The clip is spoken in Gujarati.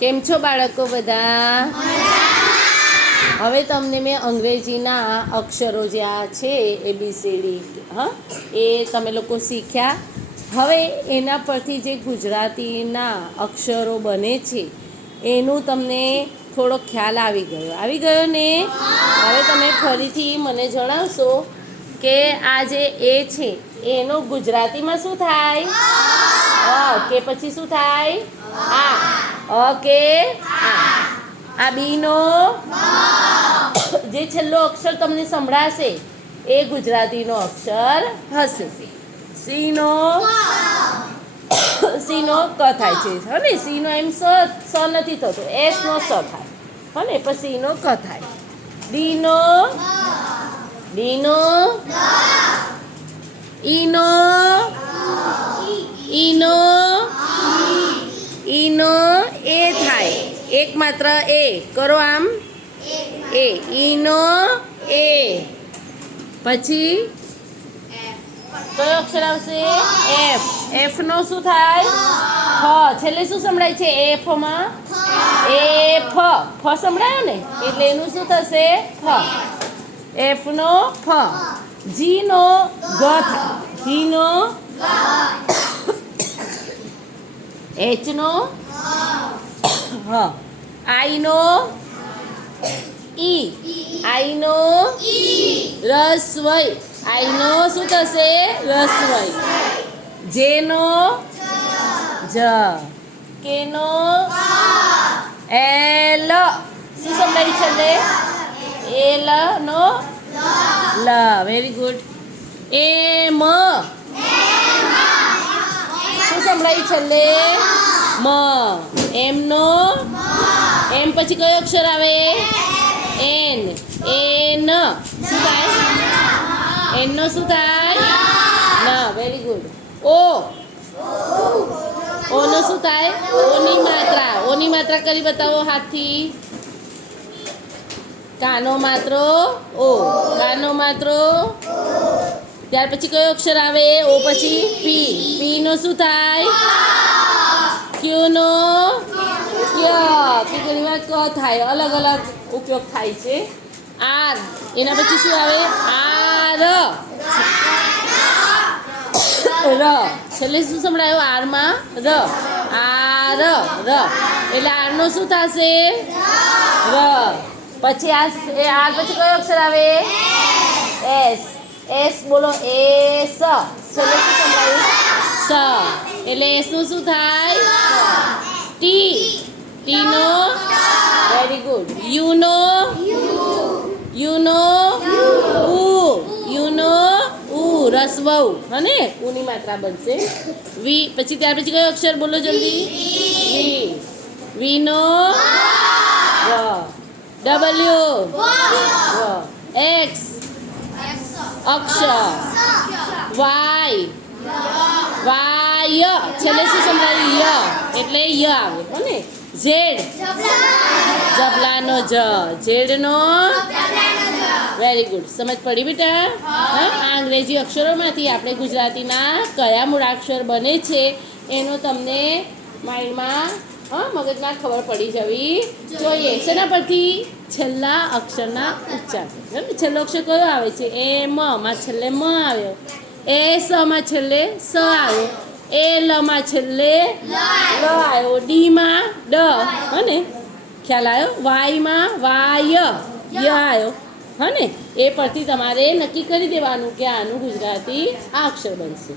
કેમ છો બાળકો બધા? હવે તમને મેં અંગ્રેજીના અક્ષરો જે આ છે ABCD એ તમે લોકો શીખ્યા. હવે એના પરથી જે ગુજરાતીના અક્ષરો બને છે એનું તમને થોડો ખ્યાલ આવી ગયો ને? હવે તમે ફરીથી મને જણાવશો કે આ જે એ છે એનું ગુજરાતીમાં શું થાય? કે પછી શું થાય? કે આ બીનો જે છેલ્લો અક્ષર તમને સંભળાશે એ ગુજરાતીનો અક્ષર હશે. સીનો ક થાય છે ને? સીનો એમ સ નથી થતો, એસ નો સ થાય ને, પછી સીનો ક થાય. ડીનો ઈનો એ થાય, એક માત્ર એ કરો આમ, એ ઈનો એ. પછી કયો અક્ષર આવશે? એફ નો શું થાય? છેલ્લે શું સંભળાય છે એફમાં? ફ સંભળાયો ને, એટલે એનું શું થશે? એફ નો ફ. જી નો ગ થાય, જી નો એચ નો આઈ નો ઈ, આઈ નો રસવઈ, આઈ નો શું થશે? રસવઈ. જે નો જ, કે નો એલ, શું સંભળાય છેલ્લે? એલ નો લ. Very good. એમ, શું સંભળાય છેલ્લે? મ. એમ નો એમ પછી કયો અક્ષર આવે? એન. એન શું થાય? એન નો શું થાય? ન. Very good. ઓ નો શું થાય? ઓની માત્રા કરી બતાવો હાથથી. કાનો માત્રો ઓ, કાનો માત્રો. ત્યાર પછી કયો અક્ષર આવે? ઓ પછી પી નો શું થાય? ક્યુ નો ઘણી વાર ક થાય, અલગ અલગ ઉપયોગ થાય છે. આર, એના પછી શું આવે? ર. છેલ્લે શું સંભળાયો? આરમાં ર. આર એટલે આર નો શું થશે? ર. પછી આર પછી કયો અક્ષર આવે? એસ બોલો. એસ. છેલ્લે શું સંભળાયું? સ. એટલે એસ નું શું થાય? T know very good. You know ઉ, રસવઉ હને, ઉની માત્રા બનશે. વી પછી ત્યાર પછી કયો અક્ષર બોલો જલ્દી? વી નો વ. ડબલ્યુ એક્સ અક્ષર. વાય છેલ્લે શું સંભળાયું? ય એટલે ય આવે હને. ઝેડ, જબલાનો જ, ઝેડ નો. Very good. સમજ પડી બેટા? આ અંગ્રેજી અક્ષરોમાંથી આપણે ગુજરાતીના કયા મૂળાક્ષર બને છે એનો તમને માઇન્ડમાં મગજમાં ખબર પડી જવી જોઈએ. શેના પરથી? છેલ્લા અક્ષરના ઉચ્ચાર. છેલ્લો અક્ષર કયો આવે છે? એ માં છેલ્લે મ આવ્યો, એ સ માં છેલ્લે સ આવ્યો, એ લ માં છેલ્લે લ આવ્યો, ડી માં ડ હને, ખ્યાલ આવ્યો? વાય માં વાય ય આવ્યો હને. એ પરથી તમારે નક્કી કરી દેવાનું કે આનું ગુજરાતી આ અક્ષર બનશે.